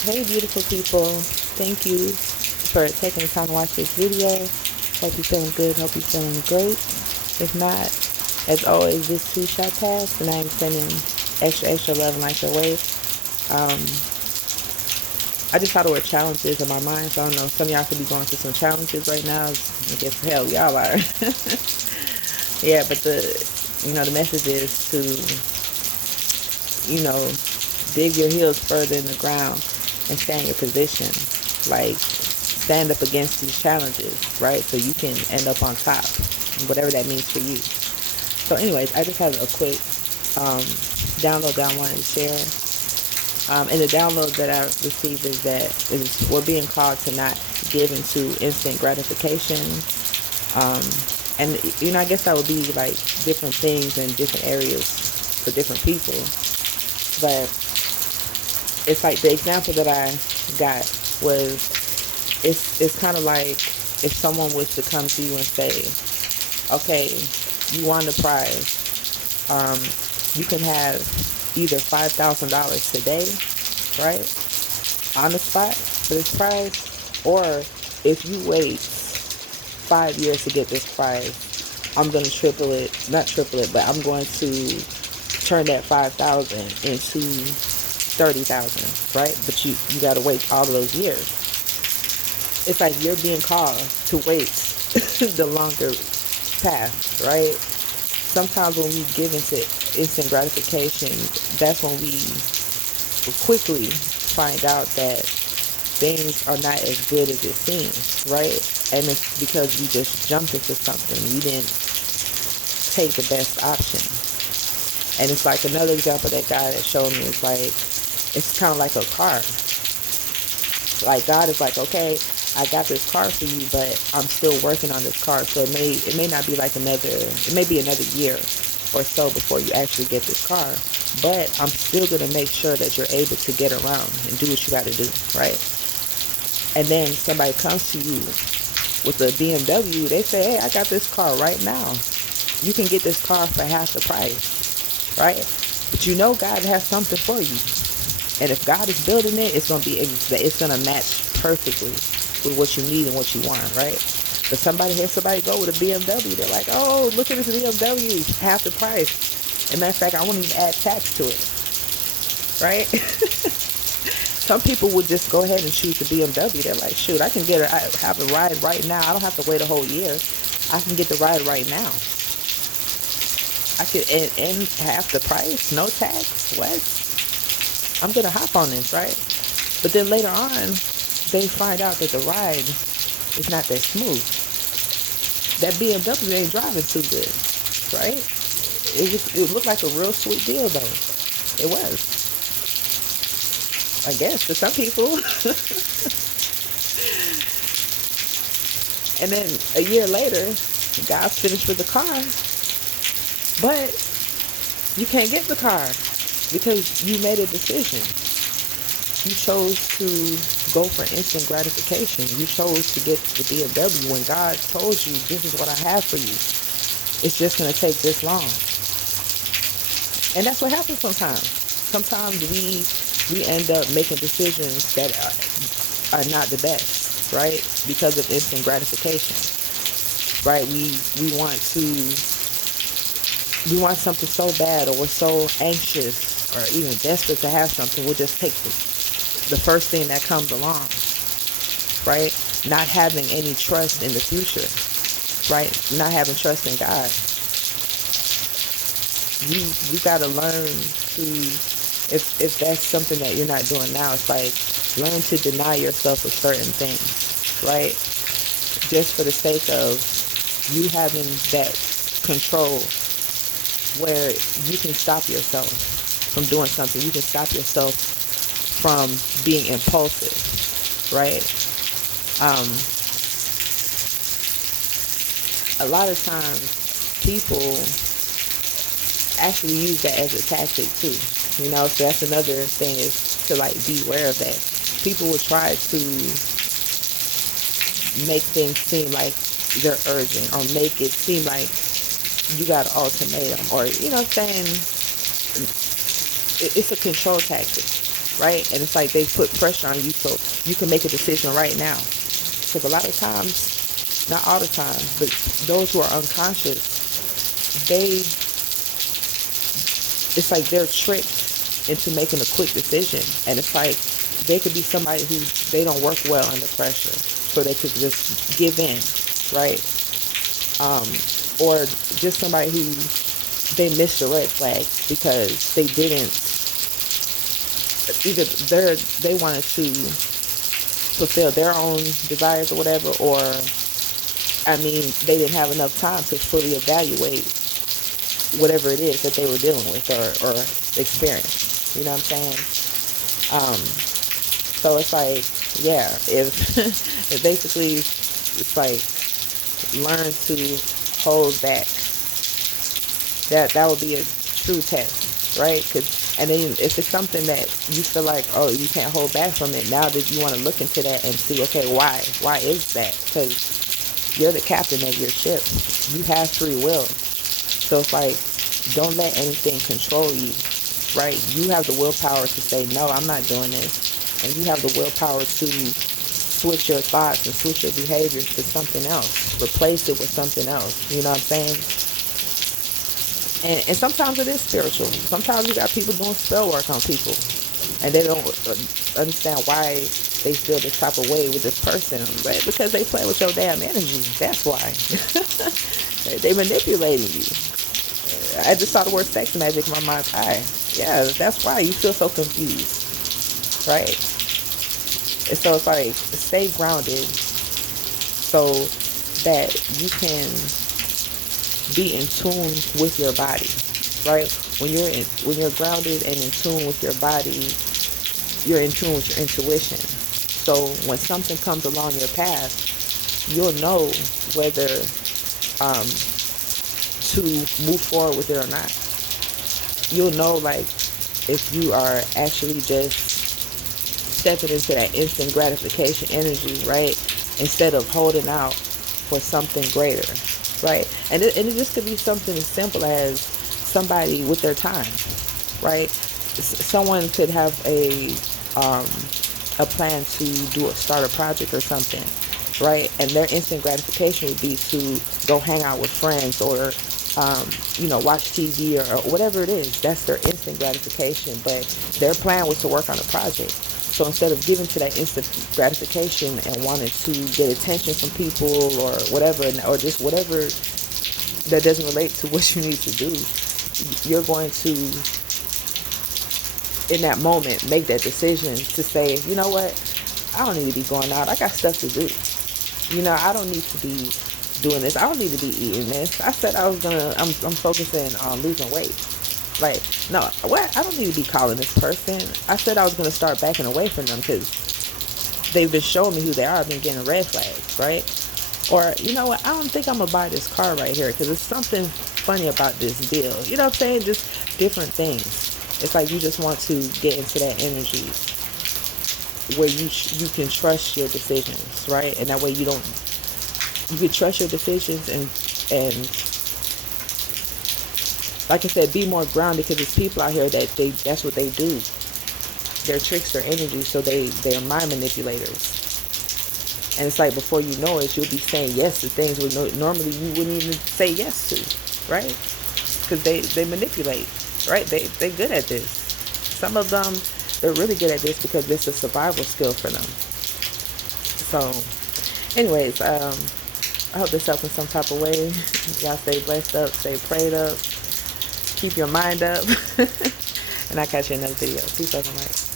Hey, beautiful people. Thank you for taking the time to watch this video. Hope you're feeling good. Hope you're feeling great. If not, as always, this too shall pass, and I am sending extra love and light your way. I just thought the word challenges in my mind, so I don't know. Some of y'all could be going through some challenges right now. I guess hell, y'all are. Yeah, but the message is to, dig your heels further in the ground and stay in your position. Like, stand up against these challenges, right? So you can end up on top, whatever that means for you. So, anyways, I just have a quick download that I wanted to share. And the download that I received is we're being called to not give into instant gratification. And I guess that would be like different things in different areas for different people. But it's like the example that I got was it's kind of like if someone was to come to you and say, okay, you won the prize. You can have either $5,000 today, right, on the spot for this prize, or if you wait 5 years to get this prize, I'm going to triple it, not triple it, but I'm going to turn that 5,000 into 30,000, right? But you got to wait all of those years. It's like you're being called to wait the longer path, right? Sometimes when we give into instant gratification, that's when we will quickly find out that things are not as good as it seems, right? And it's because we just jumped into something. We didn't take the best option. And it's like another example that God has shown me is like, it's kind of like a car. Like God is like, okay, I got this car for you, but I'm still working on this car. So it may not be like it may be another year or so before you actually get this car. But I'm still going to make sure that you're able to get around and do what you got to do, right? And then somebody comes to you with a BMW, they say, hey, I got this car right now. You can get this car for half the price, right? But God has something for you. And if God is building it, it's gonna match perfectly with what you need and what you want, right? But somebody go with a BMW, they're like, oh, look at this BMW, half the price. And matter of fact, I won't even add tax to it, right? Some people would just go ahead and choose the BMW. They're like, shoot, I have a ride right now. I don't have to wait a whole year. I can get the ride right now. I could end half the price, no tax. What? I'm gonna hop on this, right? But then later on, they find out that the ride is not that smooth. That BMW ain't driving too good, right? It looked like a real sweet deal though. It was, I guess, for some people. And then a year later, God's finished with the car, but you can't get the car because you made a decision. You chose to go for instant gratification. You chose to get the BMW when God told you, this is what I have for you. It's just going to take this long. And that's what happens sometimes. Sometimes we end up making decisions that are not the best, right? Because of instant gratification, right? We want something so bad, or we're so anxious or even desperate to have something. We'll just take the first thing that comes along, right? Not having any trust in the future, right? Not having trust in God. You got to learn to, if that's something that you're not doing now, it's like learn to deny yourself of certain things, right? Just for the sake of you having that control where you can stop yourself from doing something. You can stop yourself from being impulsive, right? A lot of times people actually use that as a tactic too, so that's another thing, is to like beware of that. People will try to make things seem like they're urgent, or make it seem like you got an ultimatum, or it's a control tactic, right? And it's like they put pressure on you so you can make a decision right now. Because a lot of times, not all the time, but those who are unconscious, they it's like they're tricked into making a quick decision. And it's like they could be somebody who they don't work well under pressure, so they could just give in, right? Or just somebody who they missed the red flag because they didn't either they wanted to fulfill their own desires or whatever, or I mean they didn't have enough time to fully evaluate whatever it is that they were dealing with or experience. You know what I'm saying? So it's like, yeah, if it basically it's like learn to hold back. That would be a true test, right? And then if it's something that you feel like, oh, you can't hold back from it, now that you want to look into that and see, okay, why is that? Because you're the captain of your ship. You have free will. So it's like, don't let anything control you, right? You have the willpower to say, no, I'm not doing this. And you have the willpower to switch your thoughts and switch your behaviors to something else. Replace it with something else. You know what I'm saying? And sometimes it is spiritual. Sometimes you got people doing spell work on people. And they don't understand why they feel this type of way with this person. Right? Because they play with your damn energy. That's why. They manipulating you. I just saw the word sex magic in my mind's eye. Yeah, that's why you feel so confused. Right? And so it's like, stay grounded so that you can be in tune with your body, right? When you're grounded and in tune with your body, you're in tune with your intuition. So when something comes along your path, you'll know whether to move forward with it or not. You'll know, like, if you are actually just stepping into that instant gratification energy, right? Instead of holding out for something greater, right? And it just could be something as simple as somebody with their time, right? Someone could have a plan to start a project or something, right? And their instant gratification would be to go hang out with friends or watch TV or whatever it is. That's their instant gratification. But their plan was to work on a project. So instead of giving to that instant gratification and wanting to get attention from people or whatever, or just whatever that doesn't relate to what you need to do, you're going to, in that moment, make that decision to say, you know what, I don't need to be going out. I got stuff to do. I don't need to be doing this. I don't need to be eating this. I said I'm focusing on losing weight. Like, no, what? I don't need to be calling this person. I said I was going to start backing away from them because they've been showing me who they are. I've been getting red flags, right? Or, you know what? I don't think I'm going to buy this car right here because there's something funny about this deal. You know what I'm saying? Just different things. It's like you just want to get into that energy where you can trust your decisions, right? And that way you can trust your decisions and like I said, be more grounded, because there's people out here that's what they do. They're trickster energy, so they're mind manipulators. And it's like, before you know it, you'll be saying yes to things normally you wouldn't even say yes to, right? Because they manipulate, right? They're good at this. Some of them, they're really good at this because it's a survival skill for them. So, anyways, I hope this helps in some type of way. Y'all stay blessed up, stay prayed up, keep your mind up, and I'll catch you in another video. Peace, love, and light.